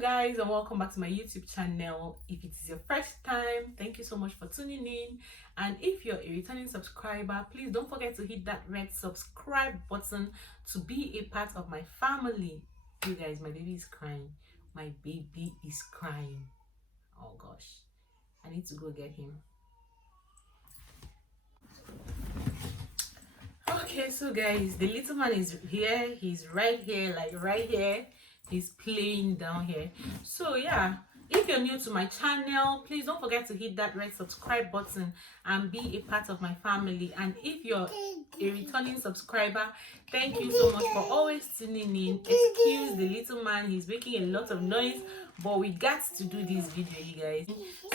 Guys, and welcome back to my YouTube channel. If it is your first time, thank you so much for tuning in, and if you're a returning subscriber, please don't forget to hit that red subscribe button to be a part of my family. You guys, my baby is crying. My baby is crying. Oh gosh, I need to go get him. Okay, so guys, the little man is here. He's right here, like right here. He's playing down here. So yeah, if you're new to my channel, please don't forget to hit that red subscribe button and be a part of my family. And if you're a returning subscriber, thank you so much for always tuning in. Excuse the little man, he's making a lot of noise, but we got to do this video, you guys.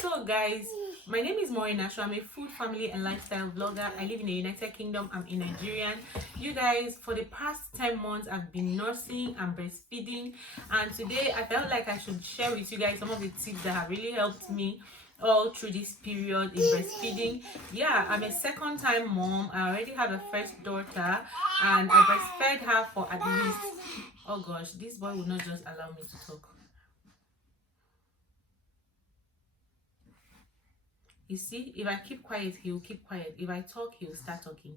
So guys, my name is Maureen Achu. I'm a food, family and lifestyle vlogger. I live in the United Kingdom. I'm a Nigerian. You guys, for the past 10 months I've been nursing and breastfeeding, and today I felt like I should share with you guys some of the tips that have really helped me all through this period in breastfeeding. Yeah, I'm a second-time mom. I already have a first daughter, and I breastfed her for at least, oh gosh, this boy will not just allow me to talk. You see, if I keep quiet, he will keep quiet. If I talk, he will start talking.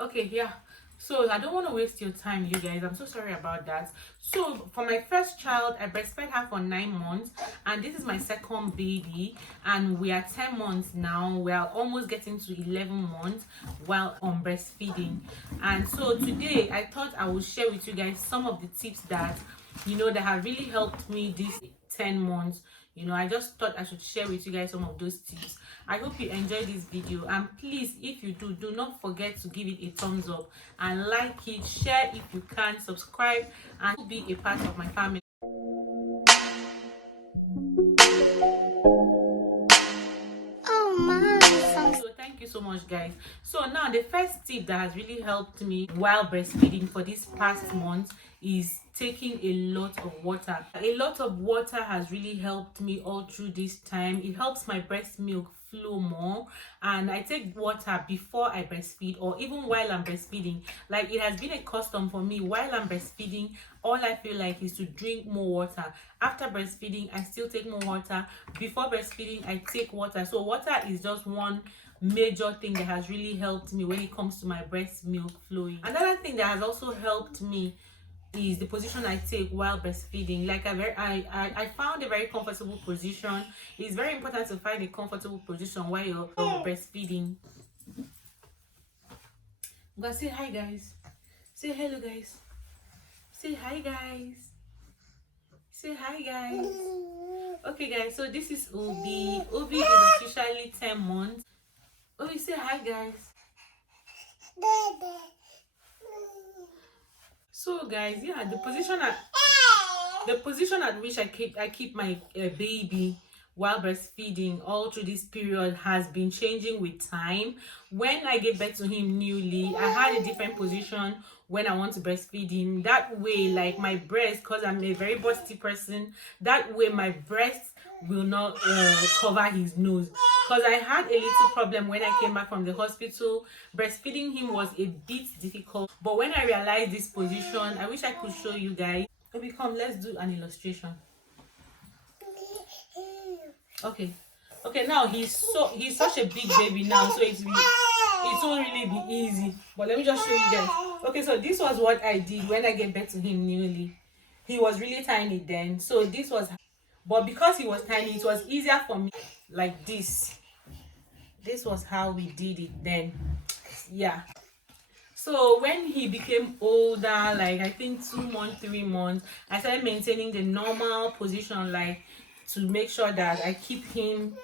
Okay, yeah. So I don't want to waste your time, you guys. I'm so sorry about that. So for my first child, I breastfed her for 9 months, and this is my second baby, and we are 10 months now. We are almost getting to 11 months while on breastfeeding. And so today I thought I would share with you guys some of the tips that that have really helped me these 10 months. I just thought I should share with you guys some of those tips. I hope you enjoyed this video, and please, if you do not forget to give it a thumbs up and like it, share if you can, subscribe, and be a part of my family. So thank you so much, guys. So now the first tip that has really helped me while breastfeeding for this past month is taking a lot of water. A lot of water has really helped me all through this time. It helps my breast milk flow more, and I take water before I breastfeed or even while I'm breastfeeding. Like, it has been a custom for me. While I'm breastfeeding, all I feel like is to drink more water. After breastfeeding, I still take more water. Before breastfeeding, I take water. So water is just one major thing that has really helped me when it comes to my breast milk flowing. Another thing that has also helped me is the position I take while breastfeeding. Like, I found a very comfortable position. It's very important to find a comfortable position while you're breastfeeding. I'm gonna say hi, guys. Say hello, guys. Say hi, guys. Say hi, guys. Okay, guys, so this is Obi. Obi is officially 10 months. Obi, say hi, guys. So guys, yeah, the position at which I keep my baby while breastfeeding all through this period has been changing with time. When I gave birth to him newly, I had a different position when I want to breastfeed him. That way, like, my breast, because I'm a very busty person, that way my breast will not cover his nose, because I had a little problem when I came back from the hospital. Breastfeeding him was a bit difficult, but when I realized this position, I wish I could show you guys. Okay, come, let's do an illustration. Okay, now he's such a big baby now, so it won't really be easy, but let me just show you guys. Okay, so this was what I did when I gave birth to him newly. He was really tiny then, so this was, but because he was tiny, it was easier for me. Like this was how we did it then. Yeah. So when he became older, like I think 2 months, 3 months, I started maintaining the normal position, like to make sure that I keep him,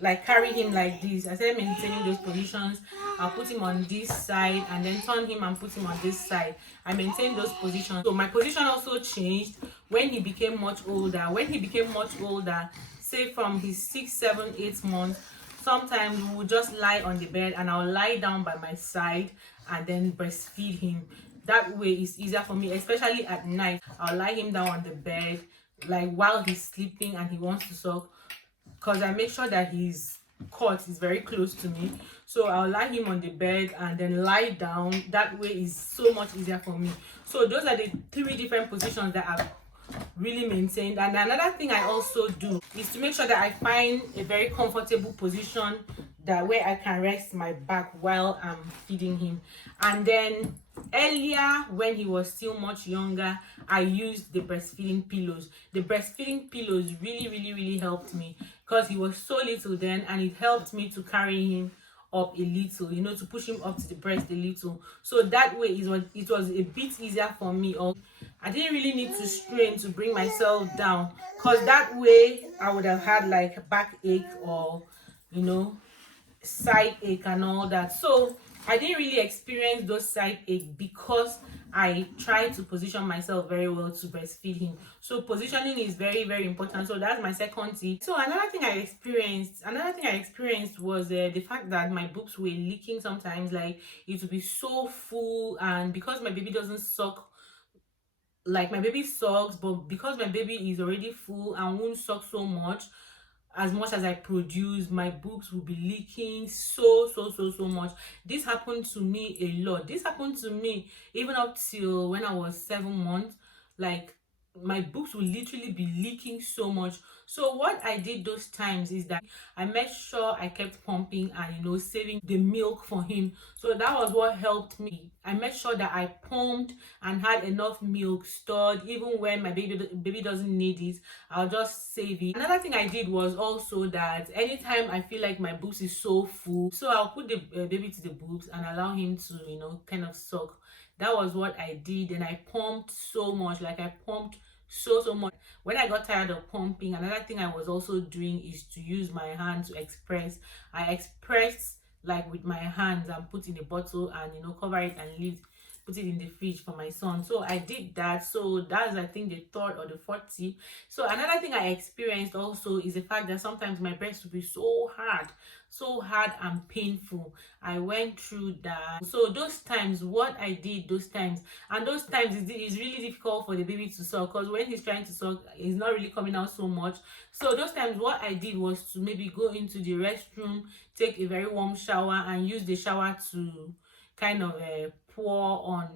like carry him like this. I started maintaining those positions. I'll put him on this side and then turn him and put him on this side. I maintained those positions. So my position also changed when he became much older. When he became much older, say from his 6, 7, 8 months, sometimes we would just lie on the bed and I'll lie down by my side and then breastfeed him. That way it's easier for me, especially at night. I'll lie him down on the bed, like while he's sleeping and he wants to suck, because I make sure that he's cot is very close to me, so I'll lie him on the bed and then lie down. That way is so much easier for me. So those are the 3 different positions that I've really maintained. And another thing I also do is to make sure that I find a very comfortable position that where I can rest my back while I'm feeding him. And then earlier, when he was still much younger, I used the breastfeeding pillows. The breastfeeding pillows really helped me because he was so little then, and it helped me to carry him up a little, you know, to push him up to the breast a little. So that way it was a bit easier for me. I didn't really need to strain to bring myself down, because that way I would have had like backache or, you know, side ache and all that. So I didn't really experience those side ache because I tried to position myself very well to breastfeed him. So positioning is very important. So that's my second tip. So another thing I experienced was the fact that my boobs were leaking sometimes. Like, it would be so full, and because my baby doesn't suck, like, my baby sucks, but because my baby is already full and won't suck so much as I produce, my boobs will be leaking so much. This happened to me a lot. This happened to me even up till when I was 7 months. Like, my boobs will literally be leaking so much. So what I did those times is that I made sure I kept pumping and, you know, saving the milk for him. So that was what helped me. I made sure that I pumped and had enough milk stored. Even when my baby doesn't need it, I'll just save it. Another thing I did was also that anytime I feel like my boobs is so full, so I'll put the baby to the boobs and allow him to, you know, kind of suck. That was what I did, and I pumped so much. Like, I pumped so much. When I got tired of pumping, another thing I was also doing is to use my hand to express. I expressed, like, with my hands and put in a bottle and, you know, cover it and leave, put it in the fridge for my son. So I did that. So that's, I think, the 3rd or the 4th tip. So another thing I experienced also is the fact that sometimes my breast would be so hard and painful. I went through that. So those times, what I did those times, and those times is really difficult for the baby to suck, because when he's trying to suck, he's not really coming out so much. So those times, what I did was to maybe go into the restroom, take a very warm shower, and use the shower to kind of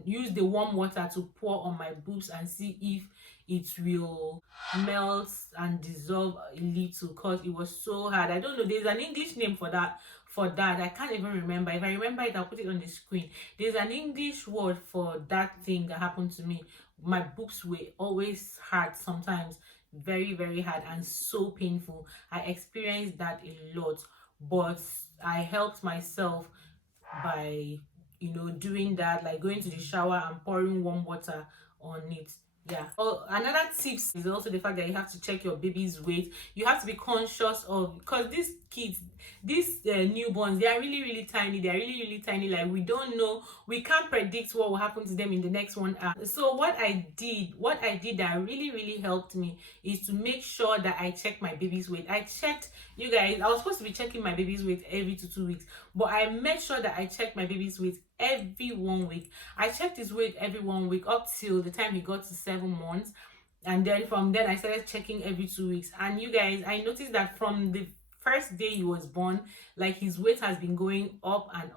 use the warm water to pour on my boobs and see if it will melt and dissolve a little, because it was so hard. I don't know, there's an English name for that. I can't even remember. If I remember it, I'll put it on the screen. There's an English word for that thing that happened to me. My boobs were always hard, sometimes very hard and so painful. I experienced that a lot, but I helped myself by, you know, doing that, like going to the shower and pouring warm water on it. Yeah. Oh, another tips is also the fact that you have to check your baby's weight. You have to be conscious of, because these kids, these newborns, they are really tiny. They are really tiny. Like, we don't know, we can't predict what will happen to them in the next 1 hour. So what I did that really helped me is to make sure that I check my baby's weight. I checked, you guys, I was supposed to be checking my baby's weight every 2 weeks, but I made sure that I checked my baby's weight every 1 week. I checked his weight every 1 week up till the time he got to 7 months, and then from then I started checking every 2 weeks. And you guys, I noticed that from the first day he was born, like, his weight has been going up and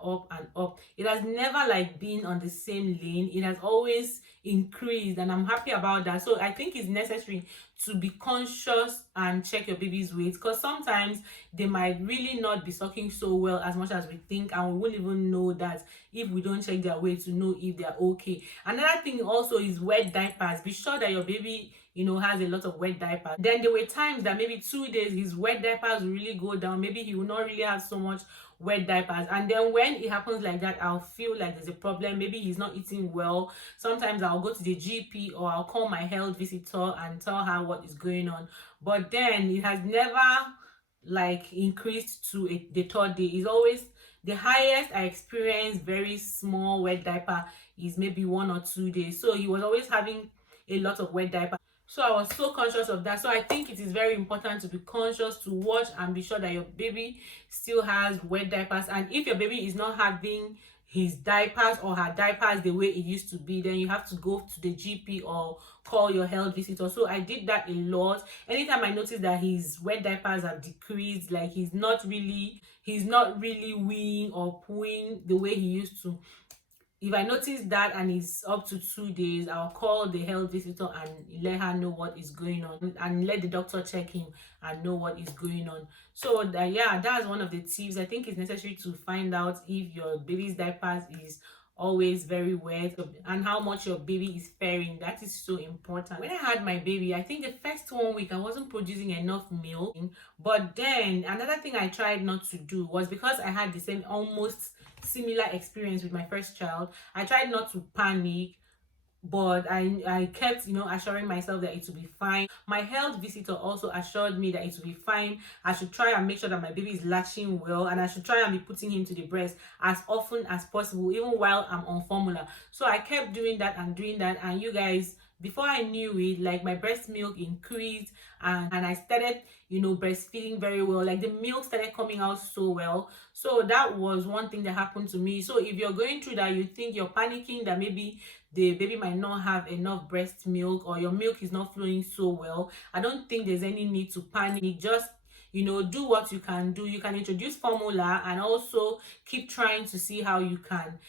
up. It has never, like, been on the same lane. It has always increased, and I'm happy about that. So I think it's necessary to be conscious and check your baby's weight, because sometimes they might really not be sucking so well as much as we think, and we won't even know that if we don't check their weight to know if they're okay. Another thing also is wet diapers. Be sure that your baby, you know, has a lot of wet diapers. Then there were times that maybe 2 days his wet diapers will really go down. Maybe he will not really have so much wet diapers, and then when it happens like that, I'll feel like there's a problem. Maybe he's not eating well. Sometimes I'll go to the GP, or I'll call my health visitor and tell her what is going on. But then it has never, like, increased to the 3rd day. It's always the highest I experienced very small wet diaper is maybe 1 or 2 days. So he was always having a lot of wet diaper. So I was so conscious of that. So I think it is very important to be conscious, to watch and be sure that your baby still has wet diapers. And if your baby is not having his diapers or her diapers the way it used to be, then you have to go to the GP or call your health visitor. So I did that a lot. Anytime I noticed that his wet diapers have decreased, like he's not really weeing or pooing the way he used to, if I notice that and it's up to 2 days, I'll call the health visitor and let her know what is going on, and let the doctor check him and know what is going on. So yeah, that's one of the tips. I think it's necessary to find out if your baby's diapers is always very wet and how much your baby is faring. That is so important. When I had my baby, I think the first 1 week I wasn't producing enough milk, but then another thing I tried not to do was, because I had the same almost similar experience with my first child, I tried not to panic, but I kept, assuring myself that it will be fine. My health visitor also assured me that it will be fine. I should try and make sure that my baby is latching well, and I should try and be putting him to the breast as often as possible, even while I'm on formula. So I kept doing that, and you guys, before I knew it, like my breast milk increased, and I started, breastfeeding very well. Like the milk started coming out so well. So that was one thing that happened to me. So if you're going through that, you think you're panicking that maybe the baby might not have enough breast milk, or your milk is not flowing so well, I don't think there's any need to panic. Just do what you can do. You can introduce formula and also keep trying to see how you can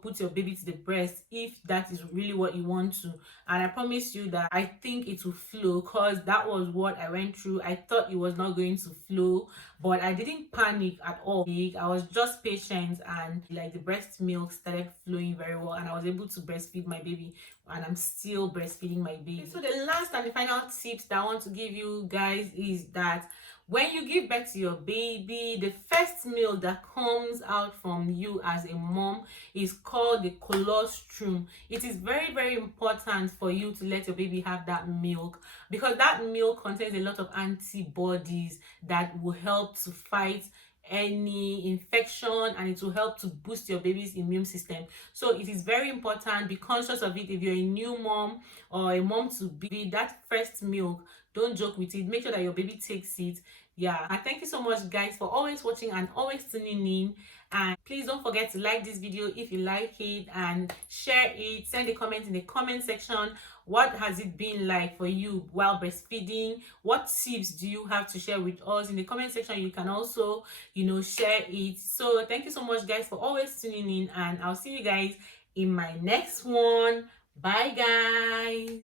put your baby to the breast, if that is really what you want to. And I promise you that I think it will flow, because that was what I went through. I thought it was not going to flow, but I didn't panic at all. I was just patient, and like the breast milk started flowing very well, and I was able to breastfeed my baby, and I'm still breastfeeding my baby. So the last and the final tips that I want to give you guys is that when you give birth to your baby, the first milk that comes out from you as a mom is called the colostrum. It is very, very important for you to let your baby have that milk, because that milk contains a lot of antibodies that will help to fight any infection, and it will help to boost your baby's immune system. So it is very important. Be conscious of it. If you're a new mom or a mom to be, that first milk, don't joke with it. Make sure that your baby takes it. Yeah, and thank you so much guys for always watching and always tuning in. And please don't forget to like this video if you like it, and share it. Send a comment in the comment section. What has it been like for you while breastfeeding? What tips do you have to share with us? In the comment section, you can also share it. So thank you so much guys for always tuning in, and I'll see you guys in my next one. Bye guys.